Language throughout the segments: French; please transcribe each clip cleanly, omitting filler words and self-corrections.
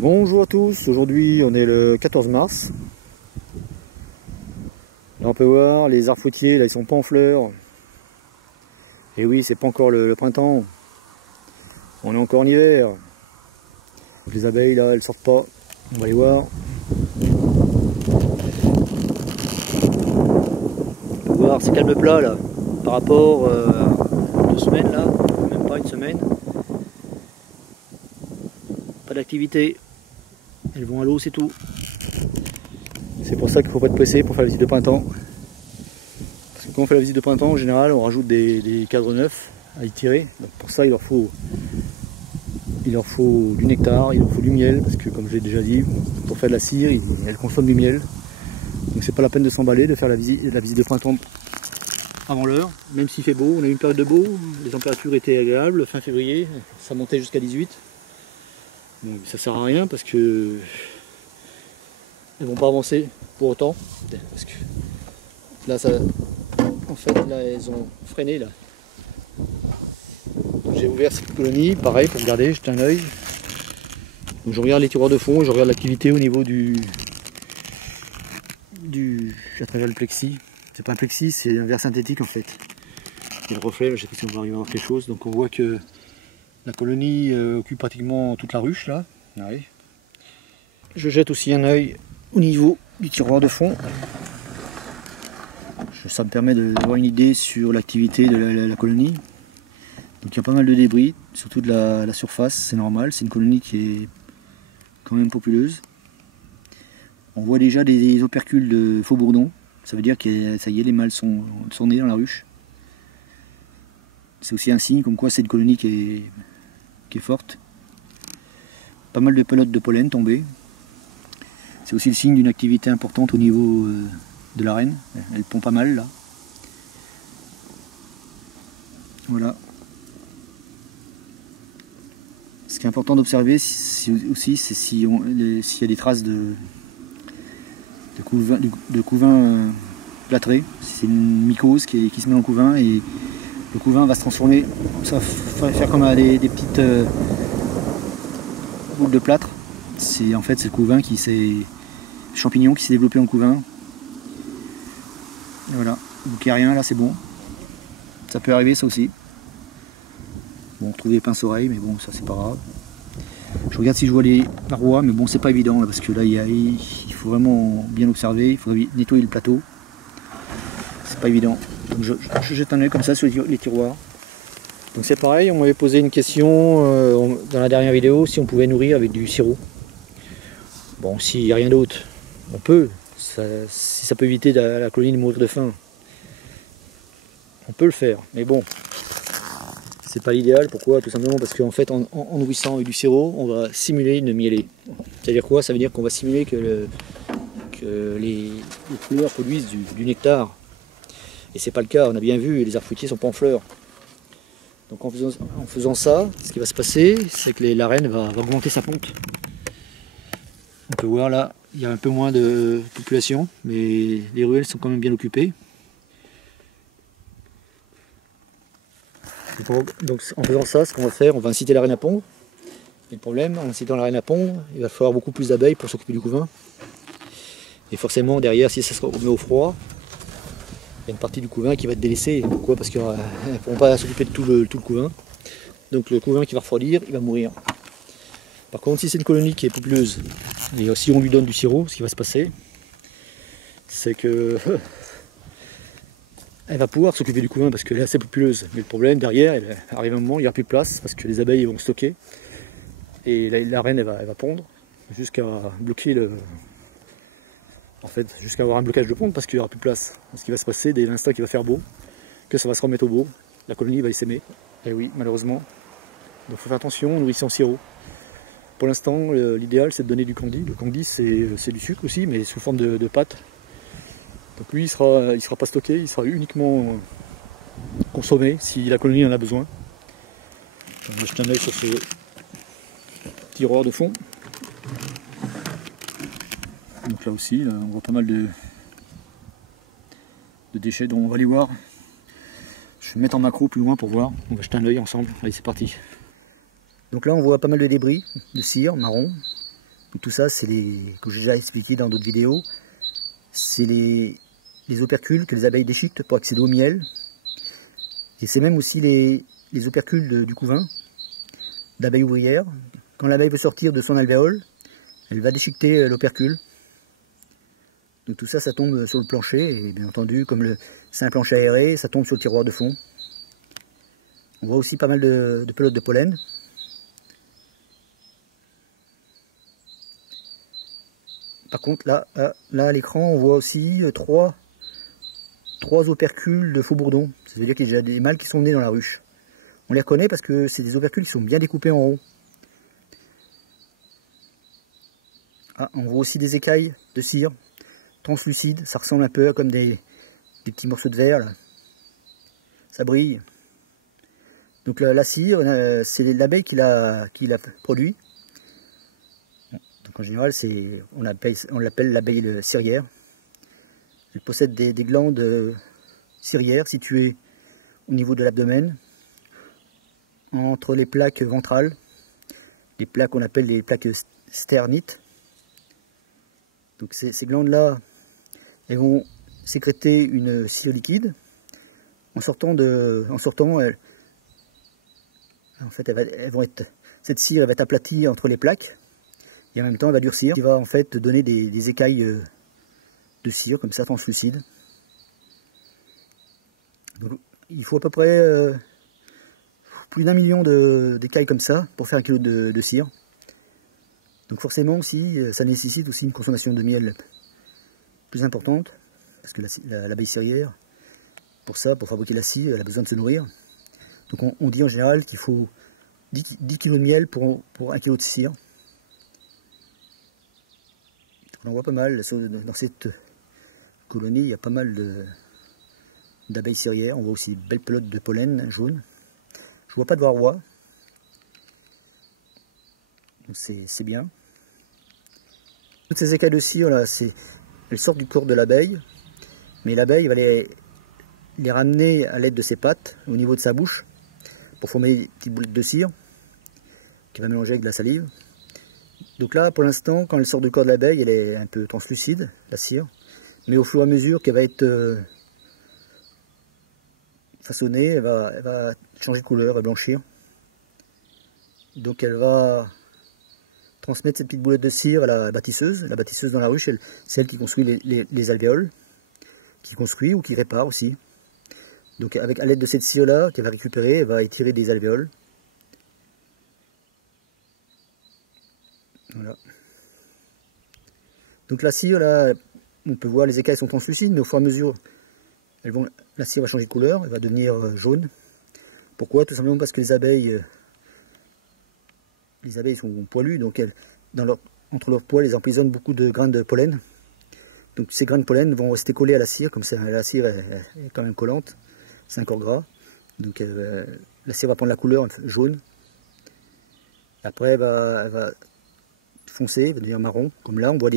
Bonjour à tous, aujourd'hui on est le 14 mars. Là on peut voir les arbres fruitiers, là ils sont pas en fleurs. Et oui, c'est pas encore le printemps. On est encore en hiver. Les abeilles là, elles sortent pas. On va les voir. On peut voir, c'est calme plat là. Par rapport à 2 semaines là, même pas une semaine. Pas d'activité. Elles vont à l'eau, c'est tout. C'est pour ça qu'il ne faut pas être pressé pour faire la visite de printemps. Parce que quand on fait la visite de printemps, en général, on rajoute des cadres neufs à y tirer. Donc pour ça, il leur faut du nectar, il leur faut du miel, parce que comme je l'ai déjà dit, pour faire de la cire, elles consomment du miel. Donc c'est pas la peine de s'emballer, de faire la visite de printemps avant l'heure. Même s'il fait beau, on a eu une période de beau, les températures étaient agréables, fin février, ça montait jusqu'à 18. Donc ça sert à rien parce que elles vont pas avancer pour autant, parce que là ça, en fait là elles ont freiné là. J'ai ouvert cette colonie, pareil pour regarder, jeter un œil. Donc je regarde les tiroirs de fond, je regarde l'activité au niveau à travers le plexi. C'est pas un plexi, c'est un verre synthétique en fait. Il y a le reflet, je sais pas si on va arriver à voir quelque chose. Donc on voit que la colonie occupe pratiquement toute la ruche là. Ouais. Je jette aussi un œil au niveau du tiroir de fond. Ça me permet d'avoir une idée sur l'activité de la colonie. Donc il y a pas mal de débris, surtout de la surface, c'est normal. C'est une colonie qui est quand même populeuse. On voit déjà des opercules de faux bourdons. Ça veut dire que ça y est, les mâles sont nés dans la ruche. C'est aussi un signe comme quoi c'est une colonie qui est forte. Pas mal de pelotes de pollen tombées. C'est aussi le signe d'une activité importante au niveau de la reine. Elle pond pas mal là. Voilà. Ce qui est important d'observer aussi, c'est s'il y a des traces de couvain plâtré. C'est une mycose qui se met en couvain et le couvain va se transformer. Ça va faire comme des petites boules de plâtre. C'est en fait le couvain champignon qui s'est développé en couvain. Et voilà, donc il n'y a rien là, c'est bon. Ça peut arriver ça aussi. Bon, trouver les pinces-oreilles, mais bon, ça c'est pas grave. Je regarde si je vois les parois, mais bon, c'est pas évident là, parce que là il faut vraiment bien observer, il faut nettoyer le plateau. C'est pas évident. Donc je jette un œil comme ça sur les tiroirs. Donc c'est pareil, on m'avait posé une question dans la dernière vidéo si on pouvait nourrir avec du sirop. Bon, s'il n'y a rien d'autre, on peut. Si ça peut éviter la colonie de mourir de faim, on peut le faire. Mais bon, c'est pas l'idéal. Pourquoi? Tout simplement parce qu'en fait, en nourrissant avec du sirop, on va simuler une mielée. C'est-à-dire quoi? Ça veut dire qu'on va simuler que les fleurs produisent du nectar. Et c'est pas le cas. On a bien vu, les arbres fruitiers sont pas en fleurs. Donc en faisant ça, ce qui va se passer, c'est que la reine va augmenter sa ponte. On peut voir là, il y a un peu moins de population, mais les ruelles sont quand même bien occupées. Donc en faisant ça, ce qu'on va faire, on va inciter la reine à pondre. Et le problème, en incitant la reine à pondre, il va falloir beaucoup plus d'abeilles pour s'occuper du couvain. Et forcément, derrière, si ça se remet au froid, il y a une partie du couvain qui va être délaissée. Pourquoi? Parce qu'elles ne pourront pas s'occuper de tout le couvain. Donc le couvain qui va refroidir, il va mourir. Par contre, si c'est une colonie qui est populeuse, et si on lui donne du sirop, ce qui va se passer, c'est que elle va pouvoir s'occuper du couvain parce qu'elle est assez populeuse. Mais le problème, derrière, il arrive un moment, il n'y aura plus de place parce que les abeilles vont stocker. Et la reine, elle va pondre jusqu'à bloquer jusqu'à avoir un blocage de ponte parce qu'il n'y aura plus de place. Ce qui va se passer dès l'instant qu'il va faire beau, que ça va se remettre au beau, la colonie va s'aimer. Et oui, malheureusement. Donc il faut faire attention, on nourrit sans sirop. Pour l'instant, l'idéal c'est de donner du candy. Le candy c'est du sucre aussi, mais sous forme de pâte. Donc lui il sera pas stocké, il sera uniquement consommé si la colonie en a besoin. On va jeter un œil sur ce tiroir de fond. Donc là aussi, on voit pas mal de déchets, donc on va aller voir. Je vais mettre en macro plus loin pour voir. On va jeter un œil ensemble. Allez, c'est parti. Donc là on voit pas mal de débris de cire marron. Donc tout ça, c'est comme j'ai déjà expliqué dans d'autres vidéos, c'est les opercules que les abeilles déchiquetent pour accéder au miel. Et c'est même aussi les opercules du couvain d'abeilles ouvrières. Quand l'abeille veut sortir de son alvéole, elle va déchiqueter l'opercule. Donc tout ça, ça tombe sur le plancher, et bien entendu, comme c'est un plancher aéré, ça tombe sur le tiroir de fond. On voit aussi pas mal de pelotes de pollen. Par contre, là à l'écran, on voit aussi trois opercules de faux bourdon. Ça veut dire qu'il y a déjà des mâles qui sont nés dans la ruche. On les reconnaît parce que c'est des opercules qui sont bien découpés en rond. Ah, on voit aussi des écailles de cire translucides. Ça ressemble un peu comme des petits morceaux de verre. Là. Ça brille. Donc la cire, c'est l'abeille qui l'a produit. Donc en général, on l'appelle l'abeille cirière. Elle possède des glandes cirières situées au niveau de l'abdomen, entre les plaques ventrales, les plaques qu'on appelle les plaques sternites. Donc ces glandes-là, elles vont sécréter une cire liquide. En sortant, en fait, cette cire va être aplatie entre les plaques et en même temps elle va durcir, qui va en fait donner des écailles de cire comme ça translucide. Donc, il faut à peu près plus d'1 million d'écailles comme ça pour faire 1 kg de cire. Donc forcément aussi, ça nécessite aussi une consommation de miel plus importante, parce que l'abeille cirière, pour fabriquer la cire, elle a besoin de se nourrir. Donc on dit en général qu'il faut 10 kg de miel pour 1 kg de cire. On en voit pas mal, dans cette colonie, il y a pas mal d'abeilles cirières. On voit aussi de belles pelotes de pollen jaune. Je vois pas de varroa. C'est bien. Toutes ces écailles de cire là, elles sortent du corps de l'abeille, mais l'abeille va les ramener à l'aide de ses pattes au niveau de sa bouche pour former des petites boulettes de cire qui va mélanger avec de la salive. Donc là, pour l'instant, quand elle sort du corps de l'abeille, elle est un peu translucide, la cire, mais au fur et à mesure qu'elle va être façonnée, elle va changer de couleur, elle va blanchir. Donc elle va transmettre cette petite boulette de cire à la bâtisseuse. La bâtisseuse dans la ruche, c'est elle qui construit les alvéoles, qui construit ou qui répare aussi. Donc à l'aide de cette cire-là qu'elle va récupérer, elle va étirer des alvéoles. Voilà. Donc la cire, là, on peut voir les écailles sont translucides, mais au fur et à mesure, la cire va changer de couleur, elle va devenir jaune. Pourquoi? Tout simplement parce que les abeilles sont poilues, donc entre leurs poils, elles emprisonnent beaucoup de grains de pollen. Donc ces grains de pollen vont rester collés à la cire, comme ça la cire est quand même collante, c'est un corps gras. Donc la cire va prendre la couleur jaune. Après elle va foncer, va devenir marron, comme là on voit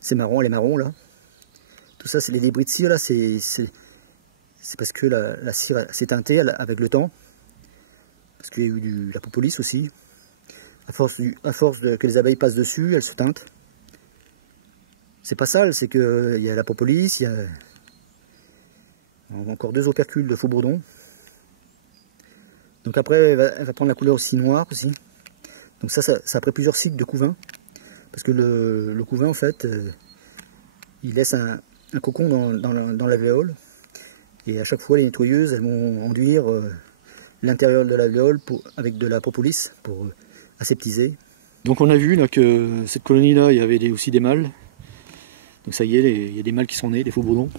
ces marrons, les marrons là. Tout ça c'est les débris de cire là, c'est parce que la cire s'est teintée avec le temps, parce qu'il y a eu de la propolis aussi. À force que les abeilles passent dessus, elles se teintent. C'est pas sale, c'est qu'il y a la propolis, il y a encore 2 opercules de faux bourdon. Donc après, elle va prendre la couleur aussi noire aussi. Donc ça après plusieurs cycles de couvain. Parce que le couvain, en fait, il laisse un cocon dans l'alvéole. Et à chaque fois, les nettoyeuses, elles vont enduire l'intérieur de l'alvéole avec de la propolis pour aseptiser. Donc on a vu là que cette colonie-là, il y avait aussi des mâles. Donc ça y est, il y a des mâles qui sont nés, des faux bourdons.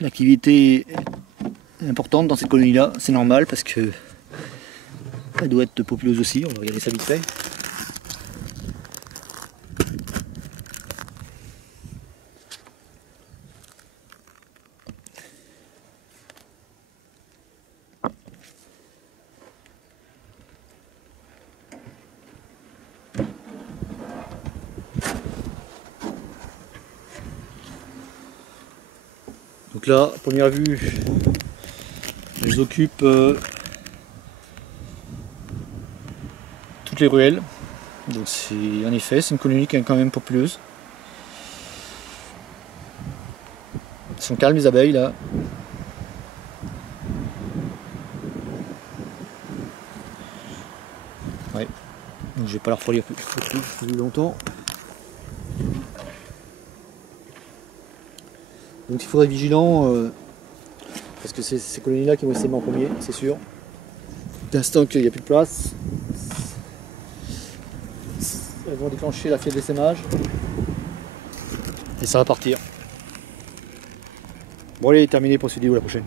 L'activité est importante dans cette colonie-là, c'est normal parce que elle doit être populeuse aussi. On va regarder ça vite fait. Donc là, à première vue, elles occupent toutes les ruelles. Donc c'est en effet c'est une colonie qui est quand même populeuse. Elles sont calmes les abeilles là. Ouais. Donc je vais pas leur refroidir plus longtemps. Donc il faudrait être vigilant parce que c'est ces colonies là qui vont essayer en premier, c'est sûr. D'instant qu'il n'y a plus de place, elles vont déclencher la fièvre d'essaimage et ça va partir. Bon allez, terminé pour cette vidéo, à la prochaine.